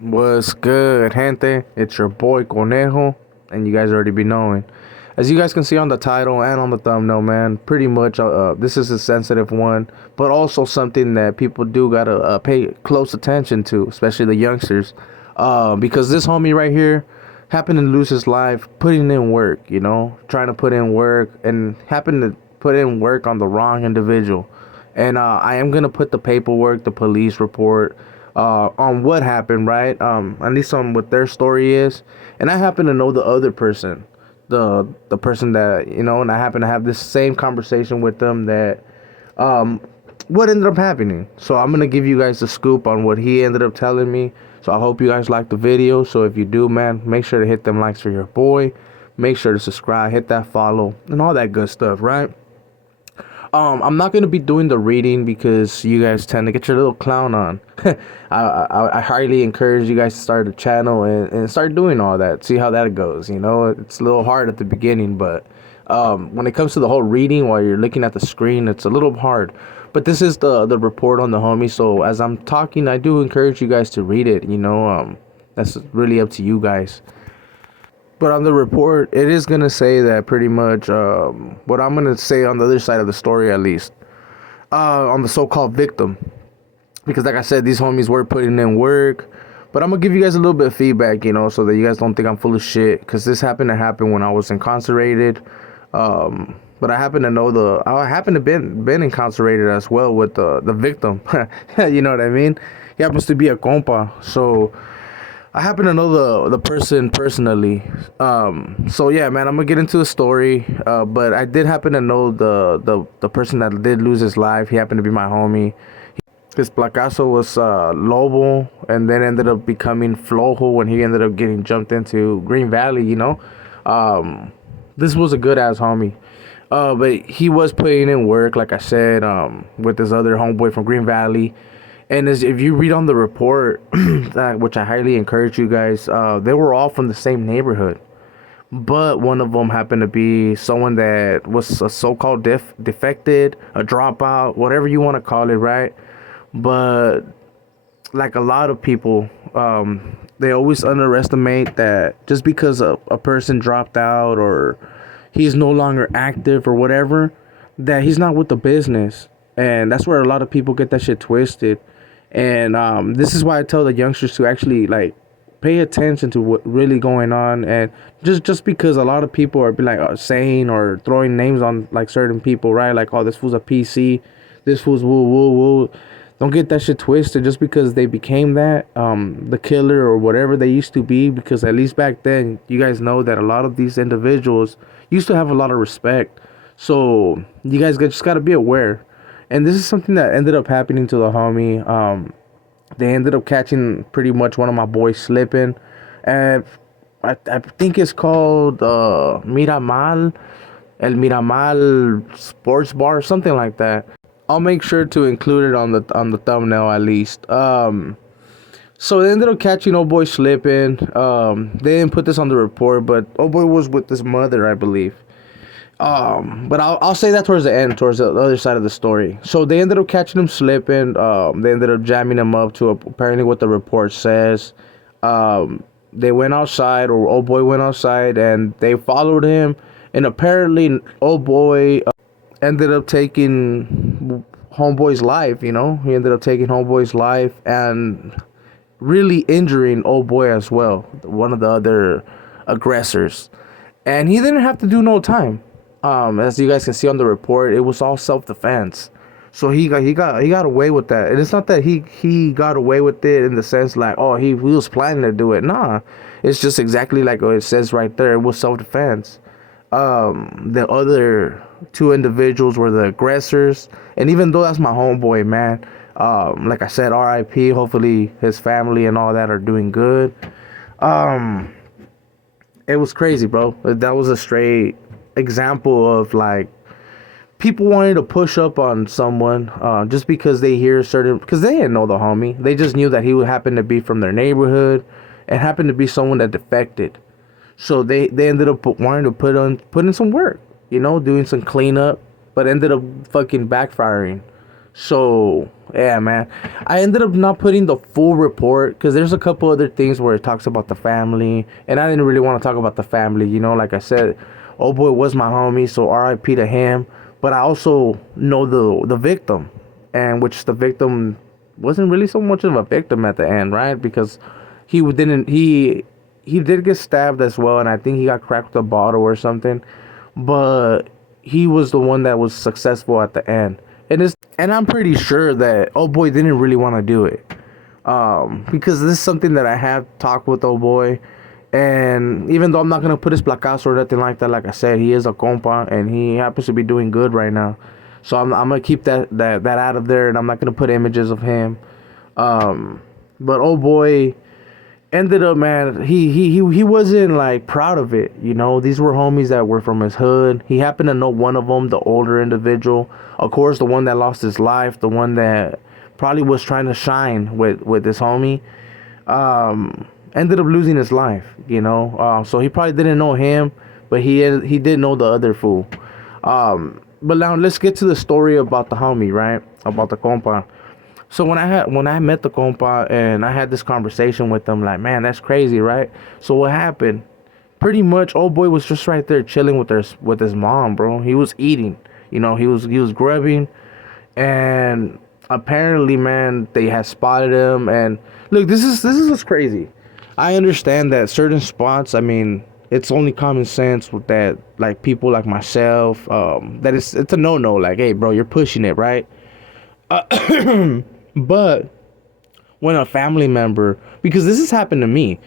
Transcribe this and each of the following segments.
What's good, gente? It's your boy Conejo, and you guys already be knowing. As you guys can see on the title and on the thumbnail, man, pretty much this is a sensitive one, but also something that people do gotta pay close attention to, especially the youngsters, because this homie right here happened to lose his life putting in work, trying to put in work, and happened to put in work on the wrong individual. And I am gonna put the paperwork, the police report, on what happened, right? At least on what their story is. And I happen to know the other person, the person that and I happen to have this same conversation with them that what ended up happening. So I'm gonna give you guys the scoop on what he ended up telling me. So I hope you guys like the video. So if you do, man, make sure to hit them likes for your boy. Make sure to subscribe, hit that follow, and all that good stuff, right? I'm not gonna be doing the reading because you guys tend to get your little clown on. I highly encourage you guys to start a channel and start doing all that. See how that goes. It's a little hard at the beginning, but when it comes to the whole reading while you're looking at the screen, it's a little hard. But this is the report on the homie. So as I'm talking, I do encourage you guys to read it. That's really up to you guys. But on the report, it is going to say that pretty much what I'm going to say on the other side of the story, at least, on the so-called victim. Because like I said, these homies were putting in work. But I'm going to give you guys a little bit of feedback, so that you guys don't think I'm full of shit. Because this happened to happen when I was incarcerated. But I happen to been incarcerated as well with the victim. You know what I mean? He happens to be a compa. So I happen to know the person personally. So yeah, man, I'm gonna get into the story. But I did happen to know the person that did lose his life. He happened to be my homie. His placazo was Lobo, and then ended up becoming Flojo when he ended up getting jumped into Green Valley. This was a good ass homie. But he was putting in work, like I said, with this other homeboy from Green Valley. And if you read on the report, which I highly encourage you guys, they were all from the same neighborhood. But one of them happened to be someone that was a so-called defected, a dropout, whatever you want to call it, right? But like a lot of people, they always underestimate that just because a person dropped out or he's no longer active or whatever, that he's not with the business. And that's where a lot of people get that shit twisted. And this is why I tell the youngsters to actually pay attention to what really going on. And just because a lot of people are saying or throwing names on certain people, right? Like, oh, this fool's a PC, this fool's woo woo woo. Don't get that shit twisted just because they became that the killer or whatever they used to be. Because at least back then, you guys know that a lot of these individuals used to have a lot of respect. So you guys just gotta be aware. And this is something that ended up happening to the homie. They ended up catching pretty much one of my boys slipping. And I think it's called El Miramal Sports Bar, something like that. I'll make sure to include it on the thumbnail at least. So they ended up catching old boy slipping. They didn't put this on the report, but old boy was with his mother, I believe. But I'll say that towards the end, towards the other side of the story. So they ended up catching him slipping. They ended up jamming him up to apparently what the report says. They went outside, or old boy went outside, and they followed him. And apparently, old boy ended up taking homeboy's life. He ended up taking homeboy's life and really injuring old boy as well, one of the other aggressors. And he didn't have to do no time. As you guys can see on the report, it was all self-defense. So he got away with that. And it's not that he got away with it in the sense like, oh, he was planning to do it. Nah, it's just exactly like what it says right there. It was self-defense. The other two individuals were the aggressors. And even though that's my homeboy, man, like I said, RIP, hopefully his family and all that are doing good. It was crazy, bro. That was a straight example of people wanted to push up on someone just because they hear certain, because they didn't know the homie. They just knew that he would happen to be from their neighborhood and happened to be someone that defected. So they ended up wanting to put in some work, doing some cleanup, but ended up fucking backfiring. So yeah, man, I ended up not putting the full report because there's a couple other things where it talks about the family, and I didn't really want to talk about the family. Like I said, old boy was my homie, so R.I.P. to him. But I also know the victim, and which the victim wasn't really so much of a victim at the end, right? Because he did get stabbed as well, and I think he got cracked with a bottle or something. But he was the one that was successful at the end, and I'm pretty sure that oh boy didn't really want to do it, because this is something that I have talked with oh boy, and even though I'm not gonna put his placas or nothing like that, like I said, he is a compa and he happens to be doing good right now, so I'm gonna keep that out of there, and I'm not gonna put images of him, but oh boy ended up, man, he wasn't like proud of it. These were homies that were from his hood. He happened to know one of them, the older individual, of course, the one that lost his life, the one that probably was trying to shine with this homie, ended up losing his life. So he probably didn't know him, but he did know the other fool. But now let's get to the story about the homie, right? About the compa. So when I met the compa and I had this conversation with him, like, man, that's crazy, right? So what happened? Pretty much, old boy was just right there chilling with his mom, bro. He was eating, he was grubbing, and apparently, man, they had spotted him. And look, this is what's crazy. I understand that certain spots, I mean, it's only common sense with that, like people like myself, that it's a no, like, hey, bro, you're pushing it, right? But when a family member, because this has happened to me,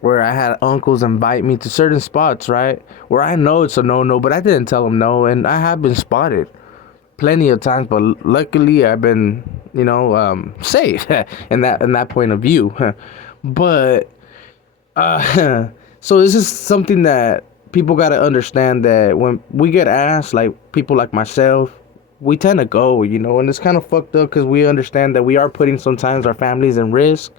where I had uncles invite me to certain spots, right, where I know it's a no, but I didn't tell them no, and I have been spotted plenty of times, but luckily I've been, safe in that point of view. But so this is something that people got to understand, that when we get asked, like people like myself, we tend to go, and it's kind of fucked up because we understand that we are putting sometimes our families in risk.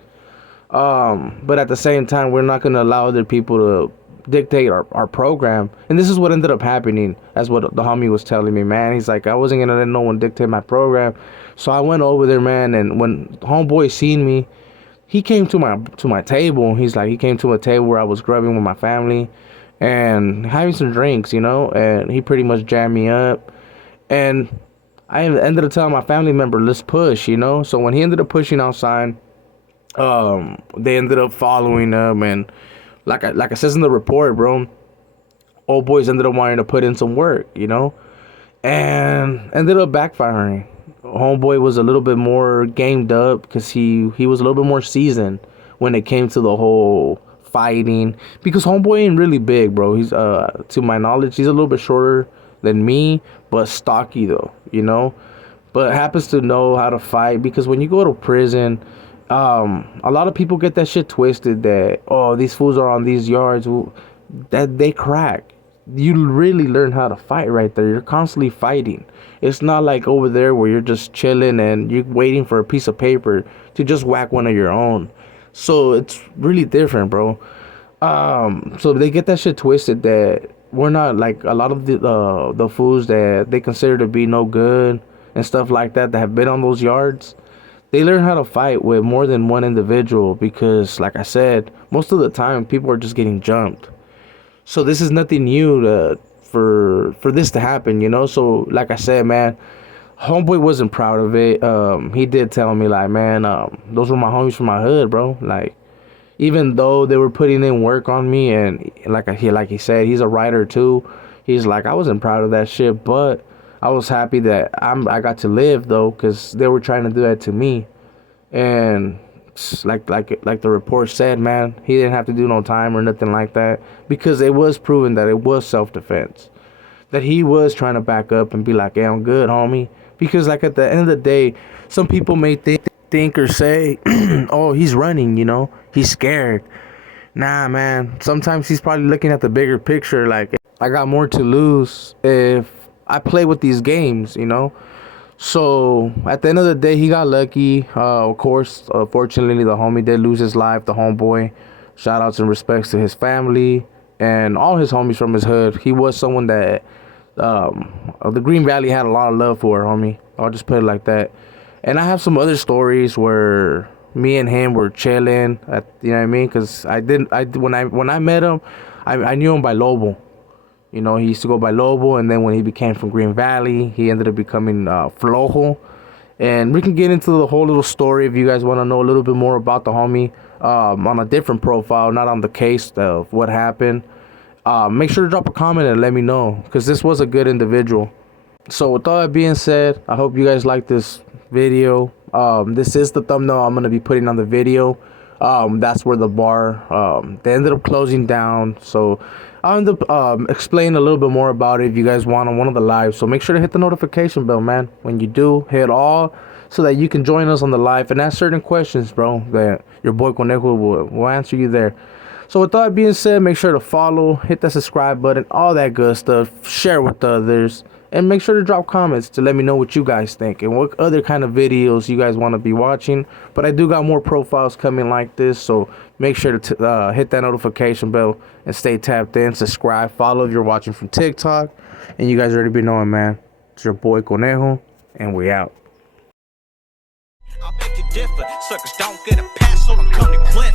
But at the same time, we're not going to allow other people to dictate our program. And this is what ended up happening, as what the homie was telling me, man. He's like, I wasn't going to let no one dictate my program. So I went over there, man. And when homeboy seen me, he came to my table. He came to a table where I was grubbing with my family and having some drinks, and he pretty much jammed me up. And I ended up telling my family member, let's push, So when he ended up pushing outside, they ended up following him, and like I says in the report, bro, old boys ended up wanting to put in some work, and ended up backfiring. Homeboy was a little bit more gamed up because he was a little bit more seasoned when it came to the whole fighting, because homeboy ain't really big, bro. He's to my knowledge, he's a little bit shorter than me, but stocky though, but happens to know how to fight, because when you go to prison, a lot of people get that shit twisted, that these fools are on these yards, that they crack. You really learn how to fight right there. You're constantly fighting. It's not like over there where you're just chilling and you're waiting for a piece of paper to just whack one of your own. So it's really different, bro. So they get that shit twisted, that we're not like a lot of the fools that they consider to be no good and stuff like that have been on those yards. They learn how to fight with more than one individual, because like I said, most of the time people are just getting jumped. So this is nothing new for this to happen, So like I said, man, homeboy wasn't proud of it. He did tell me, like, man, those were my homies from my hood, bro. Like, even though they were putting in work on me, and like he said, he's a writer too. He's like, I wasn't proud of that shit, but I was happy that I got to live though, because they were trying to do that to me. And like the report said, man, he didn't have to do no time or nothing like that, because it was proven that it was self-defense, that he was trying to back up and be like, hey, I'm good, homie. Because like at the end of the day, some people may think or say, oh, he's running, he's scared. Nah, man, sometimes he's probably looking at the bigger picture, like, I got more to lose if I play with these games, you know. So at the end of the day, he got lucky. Of course, fortunately, the homie did lose his life. The homeboy. Shout outs and respects to his family and all his homies from his hood. He was someone that the Green Valley had a lot of love for, homie. I'll just put it like that. And I have some other stories where me and him were chilling. You know what I mean? Because when I met him, I knew him by Lobo. You know, he used to go by Lobo, and then when he became from Green Valley, he ended up becoming Flojo. And we can get into the whole little story if you guys want to know a little bit more about the homie on a different profile, not on the case of what happened. Make sure to drop a comment and let me know, because this was a good individual. So with all that being said, I hope you guys like this video. This is the thumbnail I'm going to be putting on the video. That's where the bar, they ended up closing down. So I'll end up explaining a little bit more about it if you guys want on one of the lives. So make sure to hit the notification bell, man. When you do, hit all so that you can join us on the live and ask certain questions, bro, that your boy Conejo will answer you there. So with that being said, make sure to follow, hit the subscribe button, all that good stuff, share with others, and make sure to drop comments to let me know what you guys think and what other kind of videos you guys want to be watching. But I do got more profiles coming like this, so make sure to hit that notification bell and stay tapped in, subscribe, follow if you're watching from TikTok. And you guys already be knowing, man, it's your boy Conejo, and we out. I beg to differ, suckers don't get a pass, so don't come to Clint.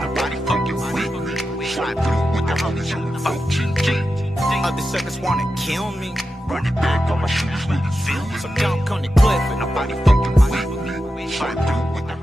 Nobody fucking with me. Slide through with the homies on the VGV. Other suckers wanna kill me. Running back on my shoes with the film. So don't come to Cliff, and nobody fucking with me. Slide through with the